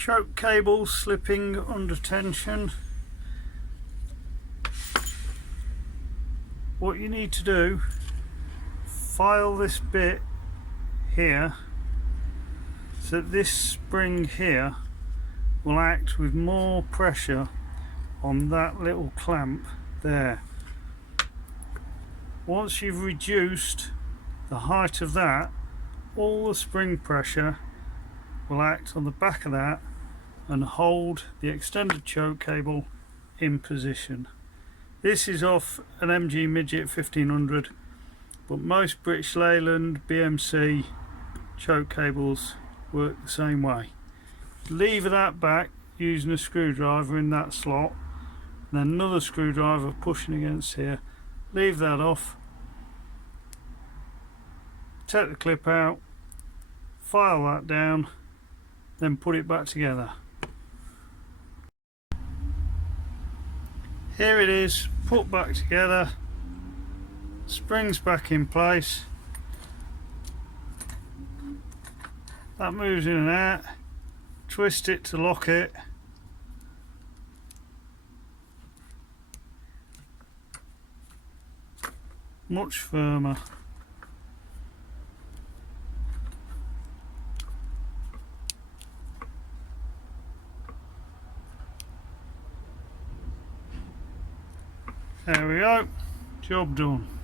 choke cable slipping under tension. What you need to do, file this bit here so that this spring here will act with more pressure on that little clamp there. Once you've reduced the height of that, all the spring pressure will act on the back of that and hold the extended choke cable in position. This is off an MG Midget 1500, but most British Leyland BMC choke cables work the same way. Lever that back using a screwdriver in that slot, and then another screwdriver pushing against here. Leave that off, take the clip out, file that down, then put it back together. Here it is, put back together, springs back in place, that moves in and out, twist it to lock it, much firmer. There we go, job done.